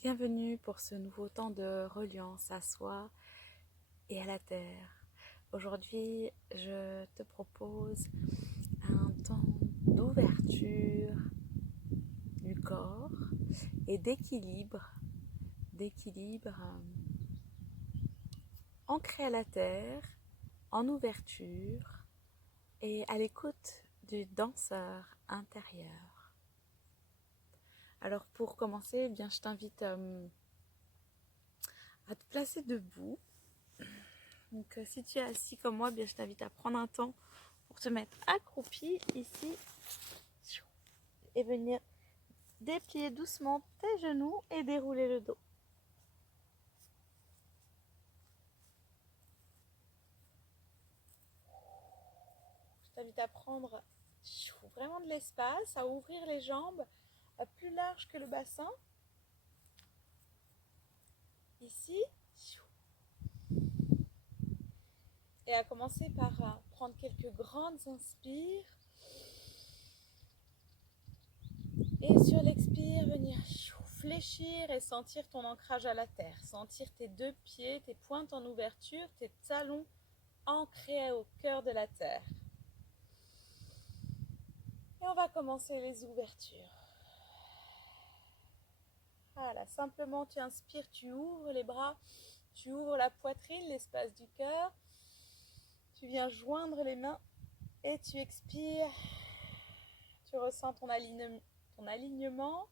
Bienvenue pour ce nouveau temps de reliance à soi et à la terre. Aujourd'hui, je te propose un temps d'ouverture du corps et d'équilibre ancré à la terre, en ouverture et à l'écoute du danseur intérieur. Alors pour commencer, eh bien, je t'invite à te placer debout. Donc si tu es assis comme moi, bien, je t'invite à prendre un temps pour te mettre accroupi ici et venir déplier doucement tes genoux et dérouler le dos. Je t'invite à prendre vraiment de l'espace, à ouvrir les jambes plus larges que le bassin. Ici. Et à commencer par prendre quelques grandes inspires. Et sur l'expire, venir fléchir et sentir ton ancrage à la terre. Sentir tes deux pieds, tes pointes en ouverture, tes talons ancrés au cœur de la terre. Et on va commencer les ouvertures. Voilà, simplement tu inspires, tu ouvres les bras, tu ouvres la poitrine, l'espace du cœur. Tu viens joindre les mains et tu expires. Tu ressens ton alignement.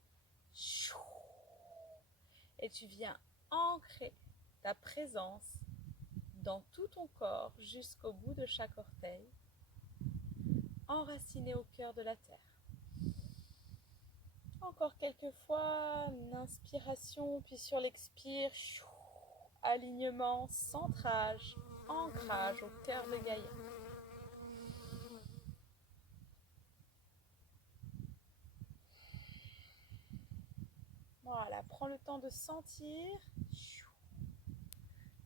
Et tu viens ancrer ta présence dans tout ton corps jusqu'au bout de chaque orteil, enraciné au cœur de la terre. Encore quelques fois, une inspiration, puis sur l'expire, alignement, centrage, ancrage au cœur de Gaïa. Voilà, prends le temps de sentir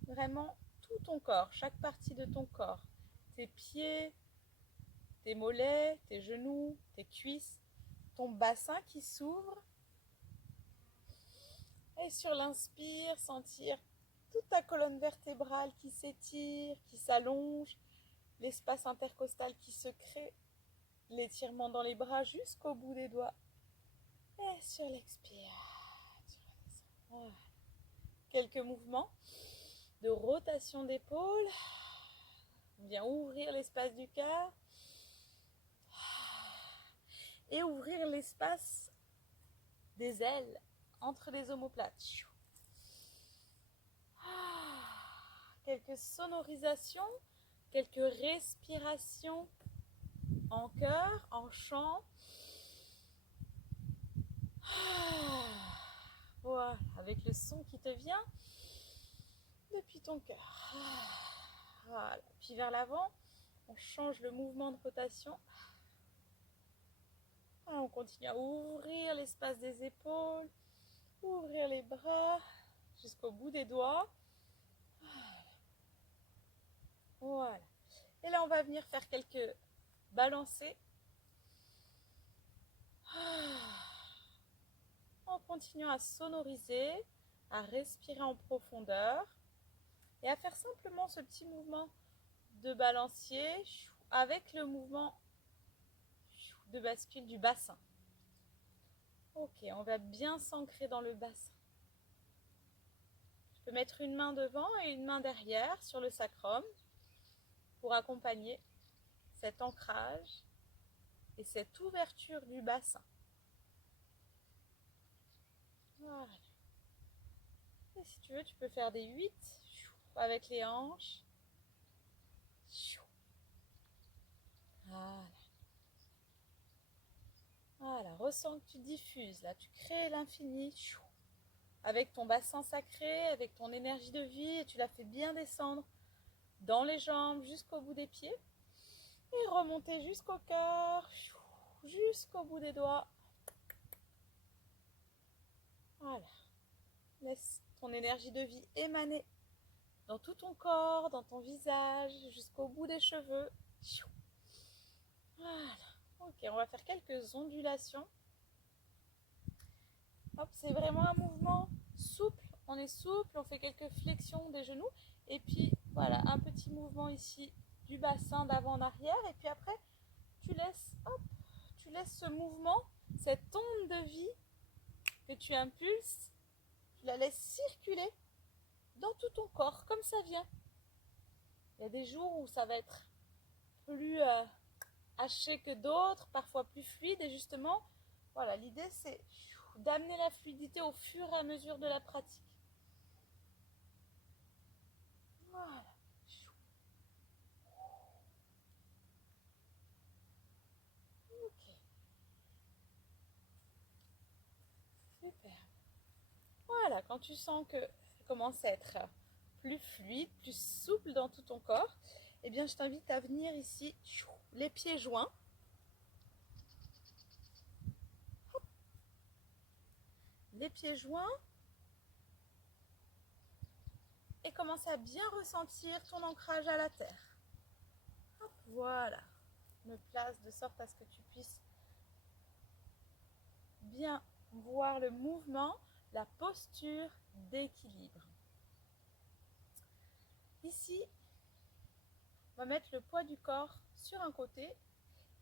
vraiment tout ton corps, chaque partie de ton corps, tes pieds, tes mollets, tes genoux, tes cuisses, ton bassin qui s'ouvre. Et sur l'inspire, sentir toute ta colonne vertébrale qui s'étire, qui s'allonge, l'espace intercostal qui se crée, l'étirement dans les bras jusqu'au bout des doigts. Et sur l'expire, tu redescends. Voilà. Quelques mouvements de rotation d'épaule. On vient ouvrir l'espace du cœur et ouvrir l'espace des ailes entre les omoplates. Quelques sonorisations, quelques respirations en chœur, en chant. Voilà, avec le son qui te vient depuis ton cœur. Voilà, puis vers l'avant, on change le mouvement de rotation. On continue à ouvrir l'espace des épaules, ouvrir les bras jusqu'au bout des doigts. Voilà. Et là, on va venir faire quelques balancés. En continuant à sonoriser, à respirer en profondeur et à faire simplement ce petit mouvement de balancier avec le mouvement de bascule du bassin. Ok, on va bien s'ancrer dans le bassin. Je peux mettre une main devant et une main derrière sur le sacrum pour accompagner cet ancrage et cette ouverture du bassin. Voilà. Et si tu veux, tu peux faire des 8 avec les hanches. Voilà. Voilà, ressens que tu diffuses, là, tu crées l'infini avec ton bassin sacré, avec ton énergie de vie, et tu la fais bien descendre dans les jambes jusqu'au bout des pieds et remonter jusqu'au cœur, jusqu'au bout des doigts. Voilà, laisse ton énergie de vie émaner dans tout ton corps, dans ton visage, jusqu'au bout des cheveux. Voilà, ok, on va faire quelques ondulations. Hop, c'est vraiment un mouvement souple, on fait quelques flexions des genoux et puis voilà, un petit mouvement ici du bassin d'avant en arrière et puis après tu laisses, hop, tu laisses ce mouvement, cette onde de vie que tu impulses, tu la laisses circuler dans tout ton corps comme ça vient. Il y a des jours où ça va être plus haché que d'autres, parfois plus fluide et justement, voilà, l'idée c'est d'amener la fluidité au fur et à mesure de la pratique. Voilà. Ok. Super. Voilà, quand tu sens que ça commence à être plus fluide, plus souple dans tout ton corps, eh bien je t'invite à venir ici, les pieds joints. Hop. Les pieds joints. Et commence à bien ressentir ton ancrage à la terre. Hop, voilà. Me place de sorte à ce que tu puisses bien voir le mouvement, la posture d'équilibre. Ici, on va mettre le poids du corps sur un côté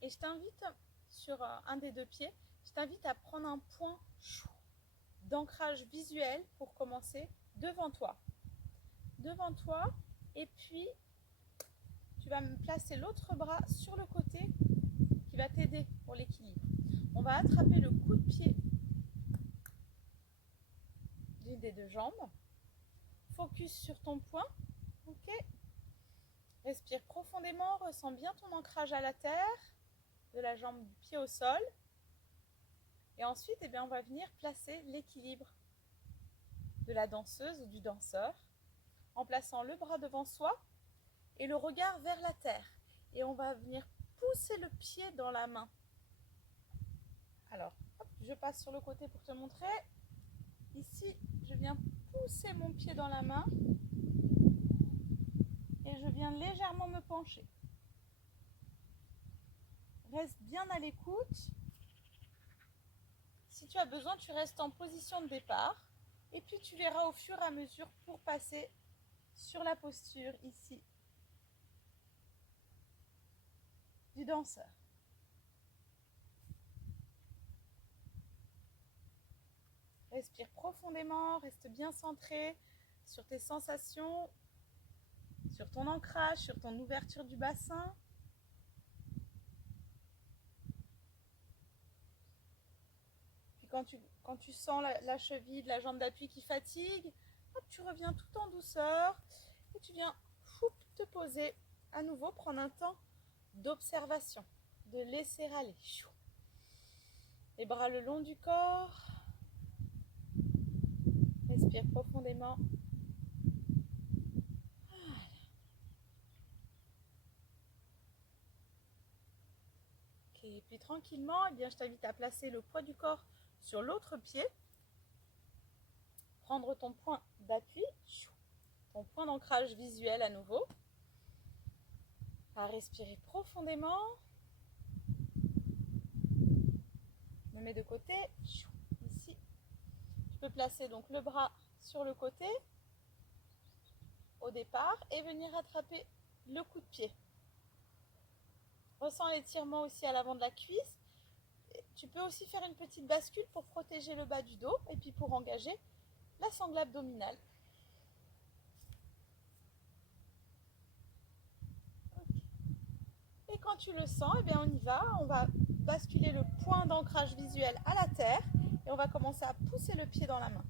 et je t'invite sur un des deux pieds, je t'invite à prendre un point d'ancrage visuel pour commencer devant toi. Devant toi et puis tu vas me placer l'autre bras sur le côté qui va t'aider pour l'équilibre. On va attraper le coup de pied d'une des deux jambes. Focus sur ton point. Ok. Respire profondément, ressens bien ton ancrage à la terre, de la jambe du pied au sol. Et ensuite, eh bien, on va venir placer l'équilibre de la danseuse ou du danseur en plaçant le bras devant soi et le regard vers la terre. Et on va venir pousser le pied dans la main. Alors, hop, je passe sur le côté pour te montrer. Ici, je viens pousser mon pied dans la main et je viens légèrement me pencher. Reste bien à l'écoute. Si tu as besoin, tu restes en position de départ et puis tu verras au fur et à mesure pour passer sur la posture ici du danseur. Respire profondément, reste bien centré sur tes sensations, sur ton ancrage, sur ton ouverture du bassin. Puis quand tu sens la cheville, la jambe d'appui qui fatigue, hop, tu reviens tout en douceur et tu viens te poser à nouveau, prendre un temps d'observation, de laisser aller. Les bras le long du corps. Respire profondément. Voilà. Ok, et puis tranquillement, eh bien, je t'invite à placer le poids du corps sur l'autre pied. Prendre ton point d'appui, ton point d'ancrage visuel à nouveau. À respirer profondément. Me mets de côté. Ici. Tu peux placer donc le bras sur le côté au départ et venir attraper le coup de pied. Ressens l'étirement aussi à l'avant de la cuisse. Tu peux aussi faire une petite bascule pour protéger le bas du dos et puis pour engager la sangle abdominale. Okay. Et quand tu le sens, eh bien on y va. On va basculer le point d'ancrage visuel à la terre et on va commencer à pousser le pied dans la main.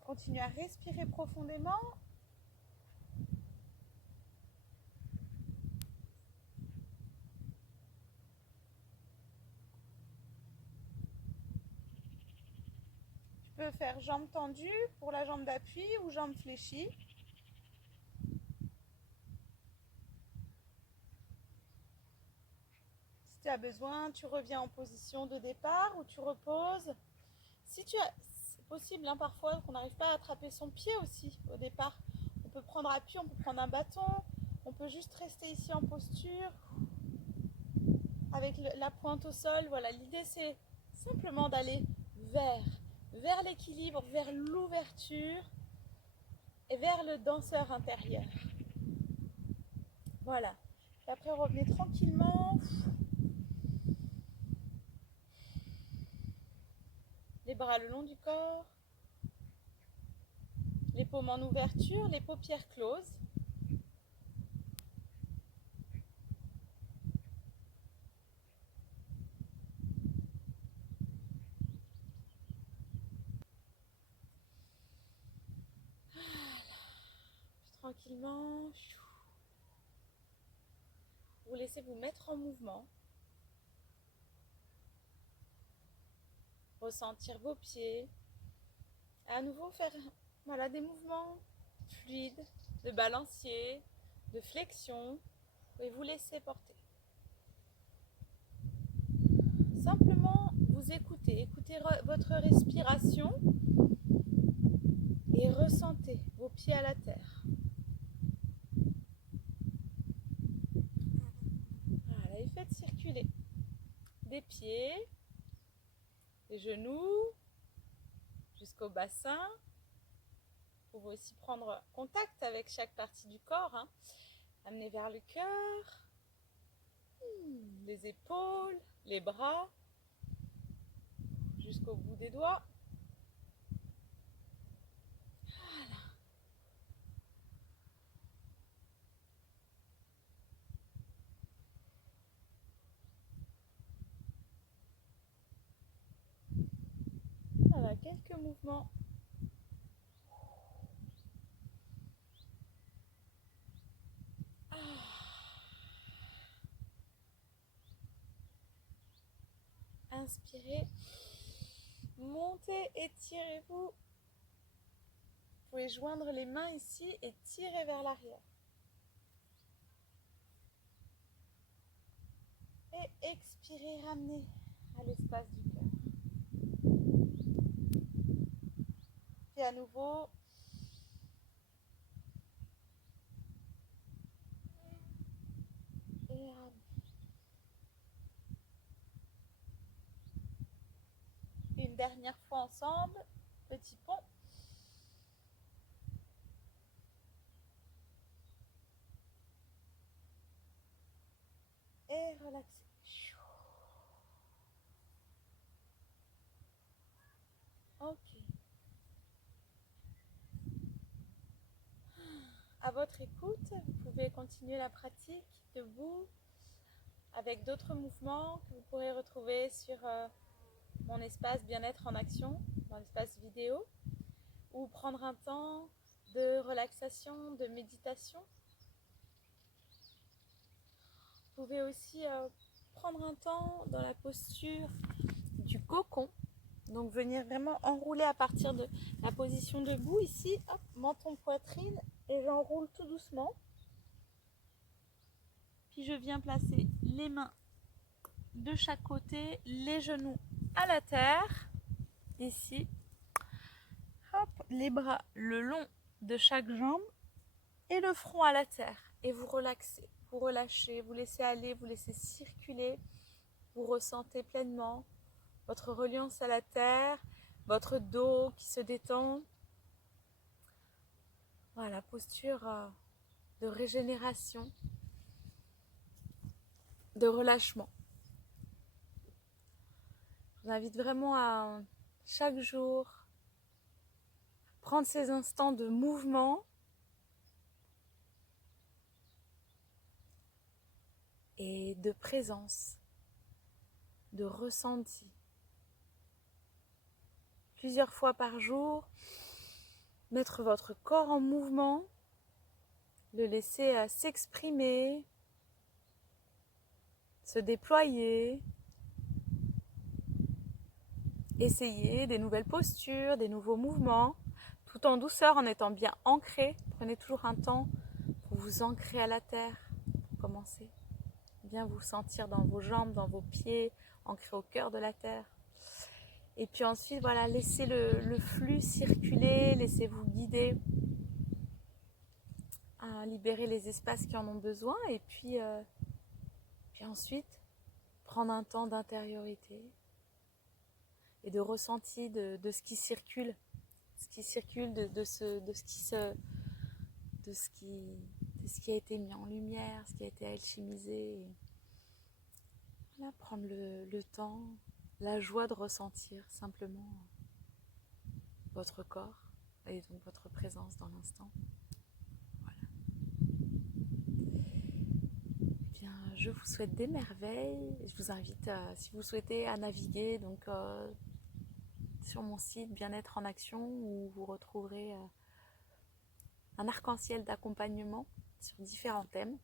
Continue à respirer profondément. Tu peux faire jambes tendues pour la jambe d'appui ou jambes fléchies. Si tu as besoin, tu reviens en position de départ ou tu reposes. Si tu as, c'est possible parfois qu'on n'arrive pas à attraper son pied aussi au départ. On peut prendre appui, on peut prendre un bâton On peut juste rester ici en posture avec la pointe au sol. Voilà, l'idée c'est simplement d'aller vers l'équilibre, vers l'ouverture et vers le danseur intérieur. Voilà. Et après revenez tranquillement. Les bras le long du corps. Les paumes en ouverture, les paupières closes. Tranquillement, vous laissez vous mettre en mouvement, ressentir vos pieds, à nouveau faire voilà, des mouvements fluides, de balancier, de flexion, et vous laissez porter. Simplement vous écoutez votre respiration et ressentez vos pieds à la terre. Voilà, et faites circuler des pieds, des genoux, jusqu'au bassin. Vous pouvez aussi prendre contact avec chaque partie du corps. Amenez vers le cœur, les épaules, les bras, jusqu'au bout des doigts. Voilà. Voilà, quelques mouvements. Inspirez, montez, étirez-vous. Vous pouvez joindre les mains ici et tirer vers l'arrière. Et expirez, ramenez à l'espace du cœur. Et à nouveau, et ramenez. Une dernière fois ensemble, petit pont. Et relaxez. Ok. À votre écoute, vous pouvez continuer la pratique debout avec d'autres mouvements que vous pourrez retrouver sur mon espace bien-être en action, dans l'espace vidéo, ou prendre un temps de relaxation, de méditation. Vous pouvez aussi prendre un temps dans la posture du cocon, donc venir vraiment enrouler à partir de la position debout ici, hop, menton poitrine, et j'enroule tout doucement. Puis je viens placer les mains de chaque côté, les genoux à la terre, ici. Hop, les bras le long de chaque jambe et le front à la terre. Et vous relaxez, vous relâchez, vous laissez aller, vous laissez circuler. Vous ressentez pleinement votre reliance à la terre, votre dos qui se détend. Voilà, posture de régénération, de relâchement. Je vous invite vraiment à chaque jour prendre ces instants de mouvement et de présence, de ressenti. Plusieurs fois par jour, mettre votre corps en mouvement, le laisser s'exprimer, se déployer, essayer des nouvelles postures, des nouveaux mouvements, tout en douceur, en étant bien ancré. Prenez toujours un temps pour vous ancrer à la terre, pour commencer. Bien vous sentir dans vos jambes, dans vos pieds, ancré au cœur de la terre. Et puis ensuite, voilà, laissez le flux circuler, laissez-vous guider libérer les espaces qui en ont besoin et puis ensuite prendre un temps d'intériorité et de ressenti de ce qui circule, de ce qui a été mis en lumière, ce qui a été alchimisé. Et voilà, prendre le temps, la joie de ressentir simplement votre corps et donc votre présence dans l'instant. Voilà. Eh bien, je vous souhaite des merveilles. Je vous invite, si vous souhaitez, à naviguer donc, sur mon site Bien-être en action où vous retrouverez un arc-en-ciel d'accompagnement sur différents thèmes.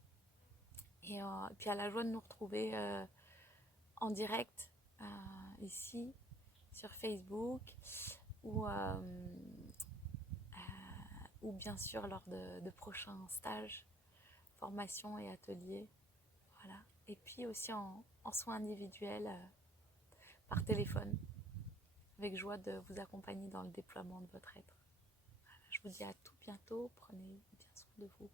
Et puis à la joie de nous retrouver en direct ici sur Facebook ou bien sûr lors de prochains stages, formations et ateliers. Voilà. Et puis aussi en soins individuels par téléphone, avec joie de vous accompagner dans le déploiement de votre être. Voilà. Je vous dis à tout bientôt, prenez bien soin de vous.